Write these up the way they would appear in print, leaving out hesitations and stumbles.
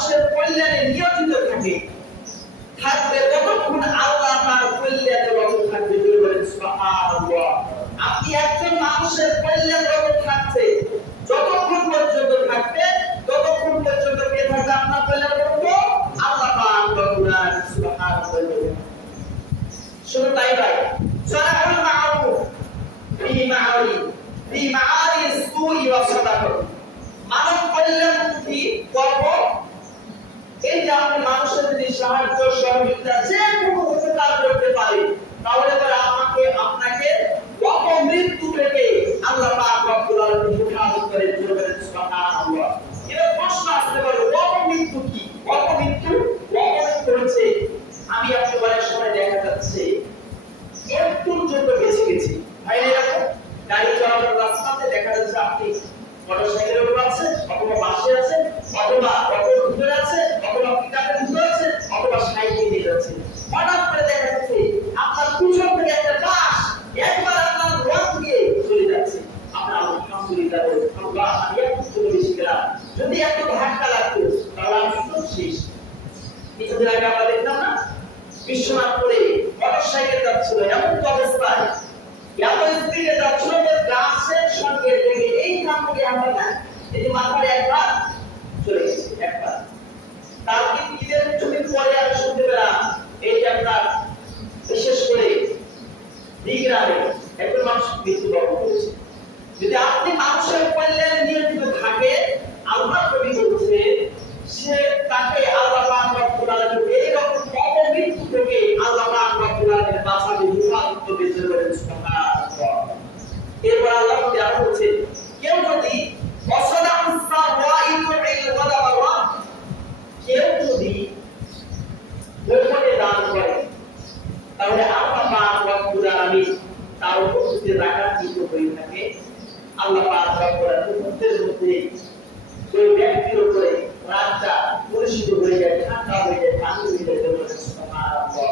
মানুষের কল্যাণে নিয়োজিত থাকবে ততক্ষণ আল্লাহ তার কল্যাণে রত থাকবে। সুবহানাল্লাহ। আপনি একজন মানুষের কল্যাণে রত থাকছে যতক্ষণ পর্যন্ত থাকবে ততক্ষণ পর্যন্ত কে থাকবে আপনার কল্যাণে রত? আল্লাহ পাক রব্বুল আলামিন। সুবহানাল্লাহ। শুধু তাই ভাই, সারাহুল মা'রুফ ফি মা'আরি সুই ওয়া সাদাকা, মানব কল্যাণমুখী কর্ম। এই যে আপনি মানুষের যদি সাহায্য সহযোগিতা যে কোনো উপকার করতে পারে, তাহলে পরে আপনাকে অপমৃত্যু থেকে আল্লাহ পাক রব্বুল আলামিন হেফাজত করে দিবেন। সুবহানাল্লাহ। এর প্রশ্ন আসতে পারে অপমৃত্যু কি? অপমৃত্যু হচ্ছে আমি আপনাদের সময় দেখা যাচ্ছে একটুর জন্য বেঁচে গেছি ভাই, এরকম গাড়ি চালানোর রাস্তাতে দেখা যাচ্ছে আপনি মোটরসাইকেলের উপর আছেন, অথবা বাসে আছেন, অথবা অটোর ভিতরে আছেন, অথবা পিকআপের ভিতরে আছেন, অথবা সাইকেল নিয়ে যাচ্ছেন। হঠাৎ করে দেখা যাচ্ছে আপনার পিছন থেকে একটা বাস একবার আপনার রোড দিয়ে চলে যাচ্ছে। আপনার আলহামদুলিল্লাহ বলে আল্লাহ আমি একটু চলে বেশি গেলাম, যদি একটু ধাক্কা লাগতো তাহলে আমি তো শেষ। কিছুদিন আগে আমরা দেখলাম না বিশ্বনাথপুরে মোটরসাইকেল যাচ্ছিল, এমন অবস্থায় এত স্পিডে যাচ্ছিল যে গাছের সঙ্গে লেগে এইখান থেকে আমরা না এই যে মাথায় একবার চলে গেছে একবার। তারপরে ঈদের ছুটির পরে আমি শুনতে পেলাম এই যে আপনার বিশেষ করে দিগ্রামে একজন মানুষ মৃত্যুবরণ করেছে। যদি আপনি মানুষের কল্যাণে নিয়োজিত থাকে, আল্লাহ নবী বলছে সে তাকে আল্লাহ পাক রব্বুল আলামিন এইরকম অপমৃত্যু থেকে আল্লাহ পাক রব্বুল আলামিন বাঁচাবে, হেফাজত করবে। সুবহানাল্লাহ। এরপর আল্লাহ নবী আরো বলছেন কেউ যদি কেউ যদি গোপনে দান করে তাহলে আল্লাহ পাক রব্বুল আলামিন তার উপর যদি রাগান্বিত হয়ে থাকে, আল্লাহ পাক রব্বুল আলামিন মুহূর্তের মধ্যে ওই ব্যক্তির উপরে রাগটা পরিশুদ্ধ হয়ে যায়, ঠান্ডা হয়ে যায়, পানি হয়ে যায়। সুবহানাল্লাহ।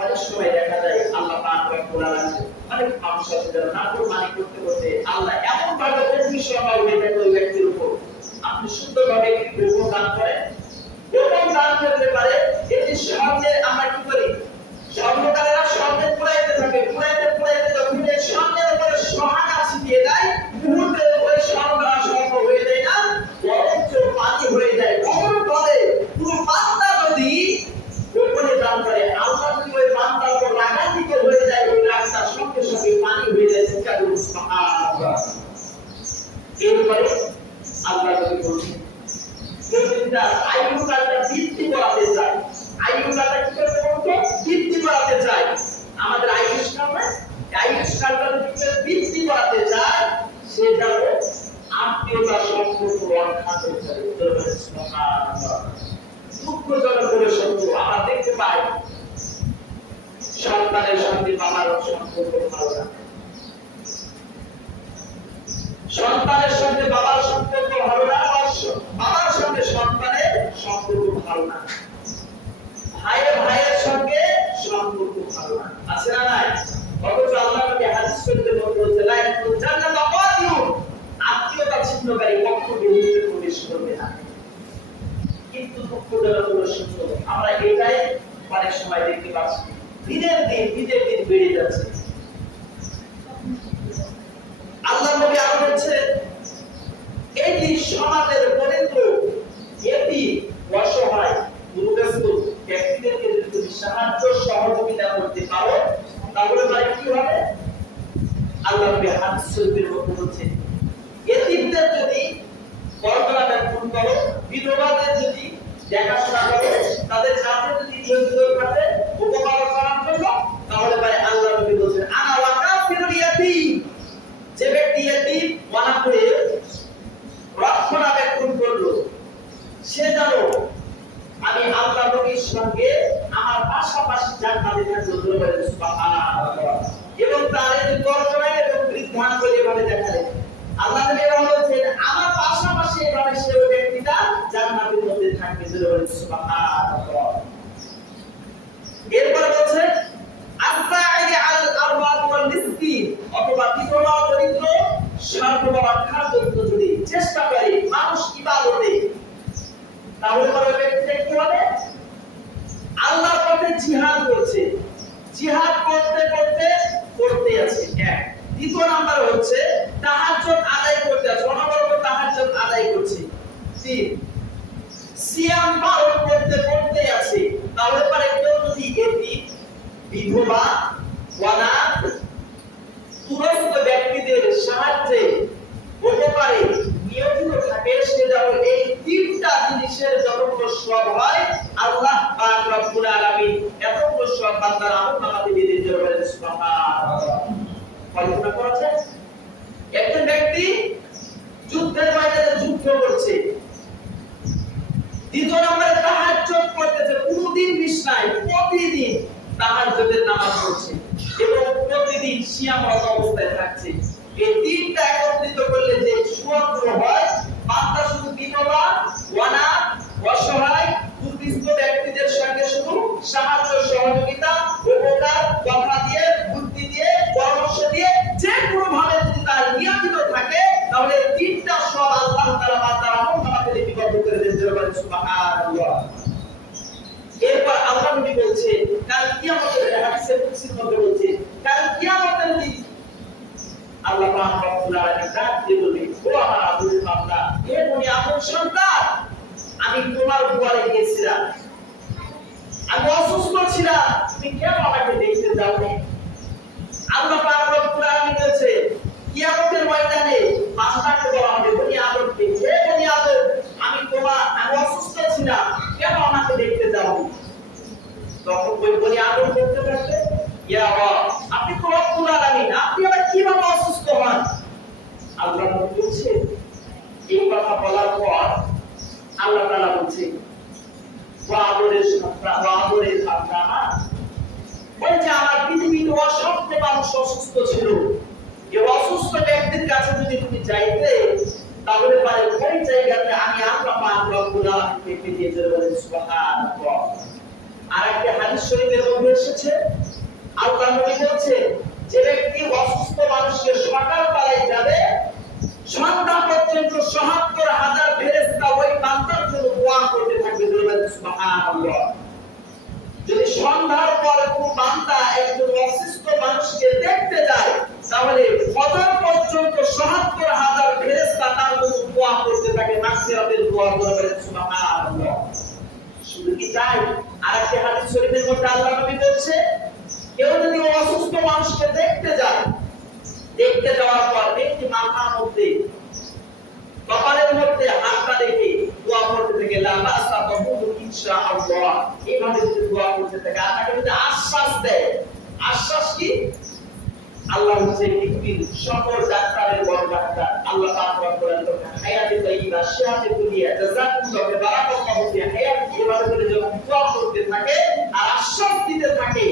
অনেক সময় দেখা যায় আল্লাহ পাক রব্বুল আলামিন অনেক মানুষ আছে যারা নাফরমানি করতে করতে আল্লাহ এমন ভাবে অগ্নিশর্মা হয়ে যায় ওই ব্যক্তির উপর। আপনি সুন্দরভাবে গোপন দান করেন, গোপন দান করতে পারে। এটি স্বর্ণের আমরা কি করি, স্বর্ণকারেরা স্বর্ণের পুরাইতে থাকে, পুরাইতে যখন এই স্বর্ণের উপরে সোহাগা ছিটিয়ে দেয়, মুহূর্তের উপরে স্বর্ণরা স্বর্ণ হয়ে যায় না, বরঞ্চ পানি হয়ে যায়। কখন বলে পুরো বান্দা যদি গোপনে দান করে, আল্লাহ যদি ওই বান্দার উপর রাগান্বিত হয়ে যায়, ওই রাগটা সঙ্গে সঙ্গে পানি হয়ে যায়। সুবহানাল্লাহ। এরপরে আল্লাহ নবী বলছেন কেউ যদি তার আয়ু কালটা বৃদ্ধি করাতে চায়, আয়ু কালটা কি করতে বলতো? বৃদ্ধি করাতে চায়। আমাদের আয়ুষ্কাল না, আয়ুষ্কালটা যদি বৃদ্ধি করাতে চায় সেটা হলো আত্মীয়তা সম্পর্ক রক্ষা করতে হবে। সুবহানাল্লাহ। দুঃখজনক করে সত্য আমরা দেখতে পাই সন্তানের সঙ্গে বাবার সম্পর্ক ভালো না, সন্তানের সঙ্গে বাবার সম্পর্ক ভালো না, বাবার সঙ্গে সন্তানের সম্পর্ক ভালো না, ভাইয়ের সঙ্গে সম্পর্ক ভালো না, আছে না নাই? অথচ আল্লাহ নবী হাদিস শরীফে বলেছেন লা ইয়াকুল জান্নাতু কাদিয়ুন, আত্মীয়তা ছিন্নকারী কখনো বেহেশতে প্রবেশ করবে না। কিন্তু দুঃখজনক হলো সত্য আমরা এটাই অনেক সময় দেখতে পাচ্ছি, দিনের দিন বেড়ে যাচ্ছে। আল্লাহ নবী আরো বলেছেন এটি সমাজের দরিদ্র, এটি অসহায়, দুর্গত ব্যক্তিদেরকে যদি তুমি সাহায্য সহযোগিতা করতে পারো তাহলে কি হবে? আল্লাহ নবী হাদিস শরীফের মধ্যে বলেছেন এতিমদের যদি কর্তব্য করো, বিধবাদের যদি দেখাশোনা করো, তাদের কাছে যদি নিয়োজিত থাকে উপকার করার জন্য, তাহলে আল্লাহ নবী বলেছেন আনা ওয়া কাফিরুল ইয়াতীম, যে ব্যক্তি ইয়াতীম ওয়ানা করে রক্ষণাবেক্ষণ করলো সে জানো আমি আল্লাহ নবীর সঙ্গে আমার পাশাপাশি জান্নাতে থাকবো। সুবহানাল্লাহ। এবং তার এই দর্শনায় এবং বৃদ্ধাঙ্গুল এভাবে দেখালেন আল্লাহ নবী বলেছেন আমার পাশাপাশি এভাবে সে ওই ব্যক্তিটা জান্নাতের মধ্যে থাকবে। সুবহানাল্লাহ। এরপর বলছে আস-সাঈদ আলাল আরওয়াদ ওয়াল মিসকিন, অথবা বিধবা দরিদ্র স্বার্থপর রক্ষার জন্য যদি চেষ্টা করে মানুষ ইবাদতে তাহলে পরে ব্যক্তিটা কি হবে? আল্লাহর পথে জিহাদ করছে, জিহাদ করতে করতে করতে আছে এক। দ্বিতীয় নাম্বার হচ্ছে তাহাজ্জুদ আদায় করতে আছে, অনবরত তাহাজ্জুদ আদায় করছে। তিন, সিয়াম পালন করতে করতে আছে। তাহলে পরে কেউ যদি এটি বিধবা, অনাথ, তুরস্ক ব্যক্তিদের সাহায্যে উপকারে নিয়োজিত থাকে, সে যেন এই তিনটা জিনিসের যতগুলো সব হয় আল্লাহ পাক রব্বুল আলামিন এতগুলো সব বান্দার আমলনামাতে দিয়ে দিতে পারেন। সুবহানাল্লাহ। কল্পনা করা যায় একজন ব্যক্তি যুদ্ধের ময়দানে যুদ্ধ করছে, দ্বিতীয় নম্বরে তাহাজ্জুদ করতেছে, কোনদিন মিস নাই, প্রতিদিন তাহাজ্জুদের নামাজ পড়ছে এবং প্রতিদিন সিয়ামরত অবস্থায় থাকছে। এই তিনটা একত্রিত করলে যে সুয়াগুলো হয়, বান্দা শুধু বিধবা, অনাথ, অসহায়, দুর্বৃত্ত ব্যক্তিদের সঙ্গে শুধু সাহায্য সহযোগিতা, উপকার, কথা দিয়ে, বুদ্ধি দিয়ে, পরামর্শ দিয়ে যে কোনো ভাবে যদি তার নিয়োজিত থাকে, তাহলে তিনটা সব আল্লাহ তাআলা বান্দার আমলনামাতে লিপিবদ্ধ করে দেন। সুবহানাল্লাহ। এরপর আল্লাহ নবী বলছে, কাল কিয়ামতের হাদিসে কুদসির মধ্যে বলছে, কাল কিয়ামতের দিন আল্লাহ পাক রব্বুল আলামিন ডাক দিয়ে বলবে, ও আমার আব্দুল বান্দা, হে বনি আদম সন্তান, আমি তোমার দুয়ারে গিয়েছিলাম, আমি অসুস্থ ছিলাম, তুমি কেন আমাকে দেখতে যাওনি? আল্লাহ পাক রব্বুল আলামিন বলছে, কিয়ামতের ময়দানে বান্দাকে বলা হবে, বনি আদমকে, হে বনি আদম, আমি অসুস্থ ছিলাম, কেন আমাকে দেখতে যাওনি? তখন ওই বনি আদম বলতে থাকবে, ইয়া আল্লাহ, আপনি তো রব্বুল আলামিন, আপনি আবার কিভাবে অসুস্থ হন? আল্লাহ বলছে, এই কথা বলার পর আল্লাহ তাআলা বলছে, ওয়াদরের আপনারা বলছে, আমার পৃথিবীতে অসংখ্য মানুষ অসুস্থ ছিল, এই অসুস্থ ব্যক্তির কাছে যদি তুমি যাইতে, তাহলে পারে ওই জায়গাতে আমি আল্লাহ পাক রব্বুল আলামিনকে পেয়ে যেতে বলেন। সুবহানাল্লাহ। আরেকটা হাদিস শরীফের মধ্যে এসেছে, আল্লাহ নবী বলছেন, যে ব্যক্তি অসুস্থ মানুষকে সকাল বেলায় যাবে, সন্ধ্যা পর্যন্ত ৭৭,০০০ ফেরেশতা ওই বান্দার জন্য দোয়া করতে থাকবে। সুবহানাল্লাহ। যদি সন্ধ্যার পর কোনো বান্দা একজন অসুস্থ মানুষকে দেখতে যায়, তাহলে ফজর পর্যন্ত ৭৭,০০০ ফেরেশতা তার জন্য দোয়া করতে থাকে, মাগফিরাতের দোয়া করে। সুবহানাল্লাহ। শুধু কি তাই, আরেকটা হাদিস শরীফের মধ্যে আল্লাহ নবী বলছে, কেউ যদি অসুস্থ মানুষকে দেখতে যায়, দেখতে যাওয়ার পর ব্যক্তি মাথার মধ্যে, কপালের মধ্যে হাতটা রেখে দোয়া করতে থাকে, লা বাসা তাকুনু ইনশাআল্লাহ, এইভাবে যদি দোয়া করতে থাকে, আর তাকে যদি আশ্বাস দেয়, আশ্বাস কি? আল্লাহ হচ্ছে পৃথিবীর সকল ডাক্তারের বড় ডাক্তার, আল্লাহ পাক রব্বুল আলামিন হায়াতে তাইয়্যিবা, শিহাতে দুনিয়া, জাযাকুল্লাহু বারাকাল্লাহু ফি হায়াতি, এভাবে করে যখন দোয়া করতে থাকে আর আশ্বাস দিতে থাকে,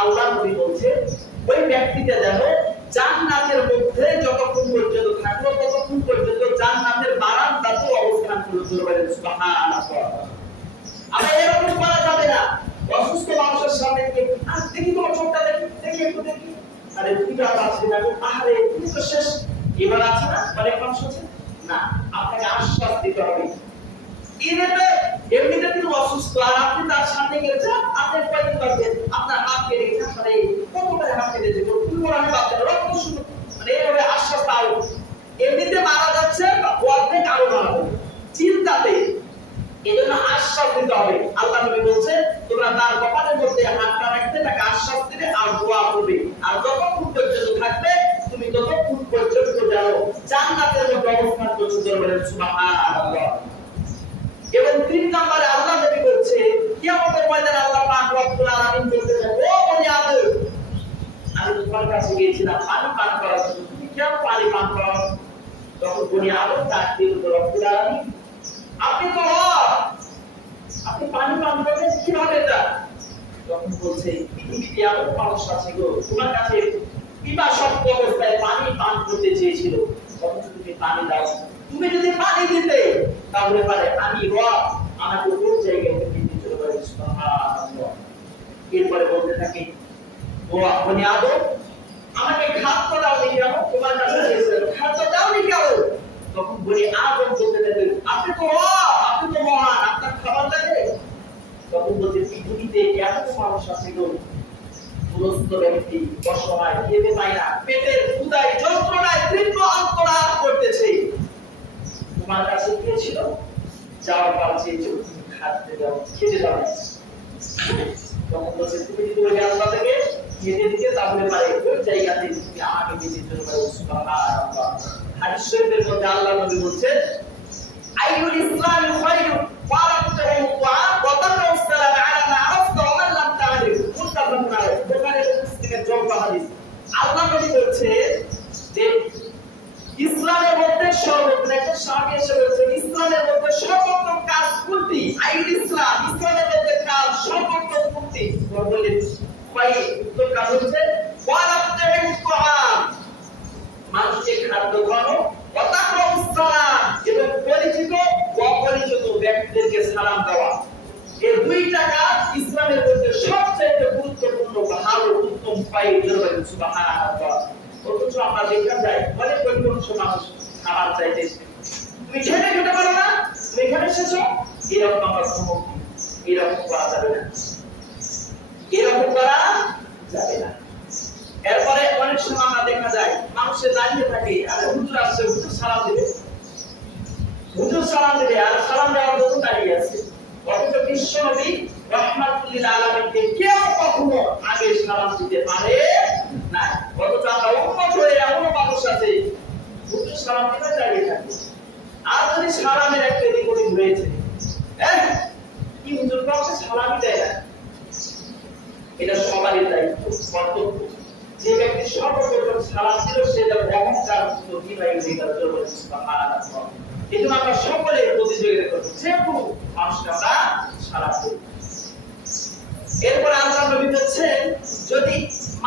আল্লাহ নবী বলছে, ওই ব্যক্তিটা যেন জান্নাতের মধ্যে যতক্ষণ পর্যন্ত থাকলো, ততক্ষণ পর্যন্ত জান্নাতের বারান্দাতে অবস্থান করলো। সুবহানাল্লাহ। আমরা এরকম করা যাবে না, অসুস্থ মানুষের সামনে গিয়ে, দেখি তোমার চোখটা, দেখি একটু দেখি, আরে দুইটা আছে না, আরে তুমি তো শেষ, এবার আছে না, অনেক মানুষ আছে না, আপনাকে আশ্বাস দিতে হবে। এমনিতে তিনি অসুস্থ, আর আপনি তার সামনে গেছেন, আপনি কয়েকদিন বাদে আপনার হাত কেটে গেছে, মানে কতটা হাত কেটে যেত, তুমি আমি বাচ্চা রক্ত শুরু, মানে এইভাবে আশ্বাস দাও, এমনিতে মারা যাচ্ছে, অর্ধেক আরো মারা চিন্তাতে, এই জন্য আশ্বাস দিতে হবে। আল্লাহ নবী বলছে, তোমরা তার কপালের মধ্যে হাতটা রাখতে, তাকে আশ্বাস দিবে আর দোয়া করবে, আর যতক্ষণ পর্যন্ত থাকবে তুমি ততক্ষণ পর্যন্ত যাও জান্নাতের মধ্যে অবস্থান করতে পারবে। সুবহানাল্লাহ। এবং ৩ নম্বরে আল্লাহ নবী বলছে, কিয়ামতের ময়দানে আল্লাহ পাক রব্বুল আলামিন বলতেছেন, ও বনি আদম, আমি তোমার কাছে গিয়েছিলাম পানি পান করার জন্য, তুমি কেন পানি পান করো? তখন বনি আদম ডাক দিয়ে বলল, রব্বুল আলামিন, আপনি তো রব, আপনি পানি পান করবেন কিভাবে? এটা তখন বলছে, পৃথিবীতে এমন মানুষ আছে গো, তোমার কাছে পিপাসক্ত অবস্থায় পানি পান করতে চেয়েছিল, অথচ তুমি পানি দাও। তুমি যদি পানি দিতে, তাহলে পারে আমি রব, আমাকে কোন জায়গায় থেকে দিতে পারে। সুবহানাল্লাহ। এরপরে বলতে থাকে, ও বনি আদম, আমাকে খাদ্য দাওনি কেন? তোমার কাছে এসেছিলাম, খাদ্য দাওনি কেন? তখন বনি আদম বলতে থাকে, আপনি তো রব, আপনি তো মহান, যে পৃথিবীতে এত মানুষ আছে গো, দুরস্ত ব্যক্তি, অসহায়, খেতে পায় না, পেটের ক্ষুধায় যন্ত্রণায় তীব্র আত্মনাদ করতেছে। তোমার কাছে কে ছিল? যাওয়ার পর চেয়েছো খাদ্য দাও, খেতে দাও। তখন বলছে তুমি যদি ওই আল্লাহ থেকে খেতে দিতে তাহলে পারে ওই জায়গাতে তুমি আমাকে দিতে পারো। সুবহানাল্লাহ। হাদিস শরীফের মধ্যে আল্লাহ নবী বলছেন আইয়ুল ইসলামি খায়রু ওয়া রাবতুহু ওয়া তাকরাউ সালাম আলা মা আরাফতা ওয়া মান লাম তা'রিফ। মুত্তাফাকুন আলাইহি। বুখারী ও মুসলিমের জমা হাদিস। আল্লাহ নবী বলছে যে ইসলামের মধ্যে সর্বোত্তম, একটা সাহাবী এসে বলছে ইসলামের মধ্যে সর্বোত্তম কাজ কোনটি? আইয়ুল ইসলাম, ইসলামের মধ্যে কাজ সর্বোত্তম কোনটি? বললেন ভাই উত্তর কাজ হচ্ছে ওয়া রাবতুহু তাআম, মানুষকে খাদ্য খাওয়ানো, ওয়া তাকরাউ সালাম, এবং পরিচিত অপরিচিত ব্যক্তিদেরকে সালাম দেওয়া। এই দুইটা কাজ ইসলামের মধ্যে সবচেয়ে গুরুত্বপূর্ণ, ভালো, উত্তম পাই। সুবহানাল্লাহ। অথচ আমরা দেখা যায় অনেক অধিকাংশ মানুষ খাবার চাইতেছে, তুমি খেতে পারো না, তুমি এখানে এসেছো, এরকম আমরা ধমক দিই। এরকম করা যাবে না, এরকম করা যাবে না। এরপরে অনেক সময় আমরা দেখা যায় মানুষে দাঁড়িয়ে থাকে, আরে হুজুর আসছে, হুজুর সালাম দেবে, হুজুর সালাম দেবে, আর সালাম দেওয়ার জন্য দাঁড়িয়ে আছে। অথচ বিশ্ব নবী রাহমাতুল লিল আলামিনকে কেউ কখনো আগে সালাম দিতে পারে না। অথচ আমরা উম্মত হয়ে এমন মানুষ আছে হুজুর সালাম দিতে দাঁড়িয়ে থাকে। আর যদি সালামের একটা রিপোর্টিং হয়েছে, কি হুজুর কাউকে সালামই দেয় না, এটা সবারই দায়িত্ব, কর্তব্য। যে ব্যক্তি সর্বপ্রথম সালাম দিল সে যেন অহংকার মুক্ত হয়ে গেল। সুবহানাল্লাহ। কিন্তু আমরা সকলে প্রতিযোগিতা করব যে কোনো মানুষকে আমরা সালাম দেব। এরপর আল্লাহ নবী বলেছেন যদি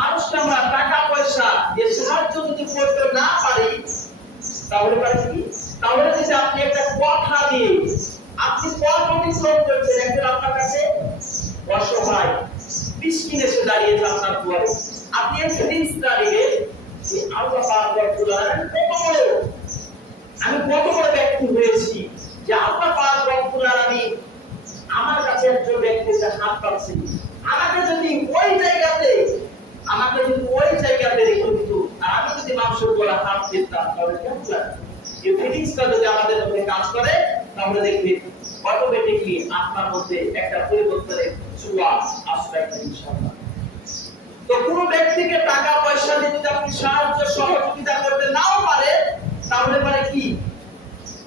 মানুষকে আমরা টাকা পয়সা দিয়ে সাহায্য যদি করতে না পারি তাহলে পারে কি? তাহলে যদি আপনি একটা কথা দিয়ে আপনি পথ অতিক্রম করছেন, একজন আপনার কাছে অসহায় মিসকিন এসে দাঁড়িয়েছে আপনার দুয়ারে, আপনি একটা ফিলিংসটা দিবেন যে আল্লাহ পাক রব্বুল আলামিন আমি কত বড় ব্যক্তি হয়েছি যে আল্লাহ পাক রব্বুল আলামিন আমার কাছে একজন ব্যক্তি এসে হাত পাচ্ছে, আমাকে যদি ওই জায়গাতে রেখে দিত আর আমি যদি মানুষের গলা হাত দিতাম তাহলে কেমন লাগতো? এই ফিলিংসটা যদি আমাদের মধ্যে কাজ করে তাহলে দেখবেন অটোমেটিকলি আপনার মধ্যে একটা পরিবর্তনের ছোঁয়া আসবে ইনশাআল্লাহ। তো কোনো ব্যক্তিকে টাকা পয়সা দিয়ে যদি আপনি সাহায্য সহযোগিতা করতে নাও পারে তাহলে পারে কি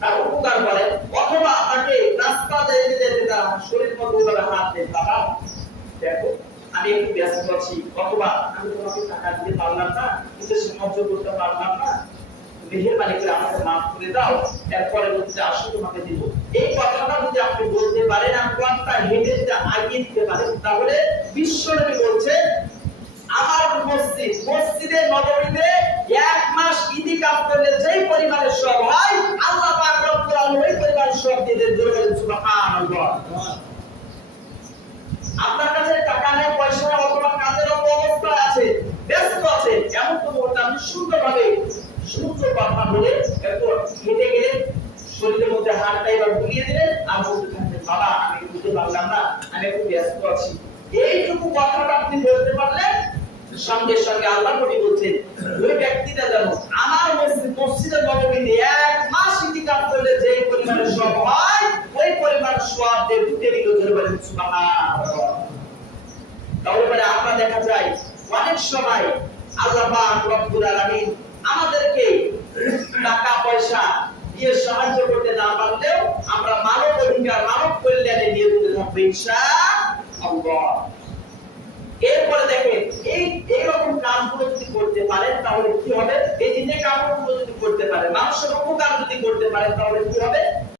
তার উপকার করে, অথবা তাকে রাস্তা যেতে যেতে তার শরীর মধ্যে হাত দেন, বাবা দেখো আমি একটু ব্যস্ত আছি, অথবা আমি তোমাকে টাকা দিতে পারলাম না, কিন্তু সাহায্য করতে পারলাম না, মেহেরবানি করে আমাকে মাফ করে দাও, এরপরে বলতে আসো তোমাকে দিব। এই কথাটা যদি আপনি বলতে পারেন আর কথা হেঁটে যদি আগিয়ে দিতে পারেন তাহলে বিশ্বনবী বলছে আমার মসজিদে নববীতে এক মাস ইতিকাফ করলে যেই পরিমাণের সওয়াব হয় আল্লাহ পাক রব্বুল আলামিন ওই পরিমাণের সওয়াব দিয়ে দেন। সুবহানাল্লাহ। আপনার কাছে টাকা নেই, পয়সা নেই, অথবা কাজের অবস্থা আছে, ব্যস্ত আছে, এমন তো মুহূর্তে আপনি সুন্দর কথা বলে একটু হেঁটে গেলেন, শরীরের মধ্যে হাতটা এবার বুলিয়ে দিলেন আর বলতে থাকবেন বাবা আমি বুঝতে পারলাম না, আমি একটু ব্যস্ত আছি। এইটুকু কথাটা আপনি বলতে পারলেন সঙ্গে সঙ্গে আল্লাহ নবী বলছেন ওই ব্যক্তিটা যেন আমার মসজিদে নববীতে এক মাস ইতিকাফ করলে যে পরিমাণের সওয়াব হয় ওই পরিমাণ সওয়াব দিয়ে ঢুকে দিল। বলেন সুবহানাল্লাহ। তাহলে আমরা দেখা যায় অনেক সময় আল্লাহ পাক রব্বুল আলামিন আমাদেরকে টাকা পয়সা দিয়ে সাহায্য করতে না পারলেও আমরা মানব অধিকার, মানব কল্যাণে নিয়োজিত থাকবো ইনশাআল্লাহ। এরপরে দেখেন এইরকম কাজগুলো যদি করতে পারেন তাহলে কি হবে? এই যে কাজগুলো যদি করতে পারেন, মানুষের উপকার যদি করতে পারেন তাহলে কি হবে?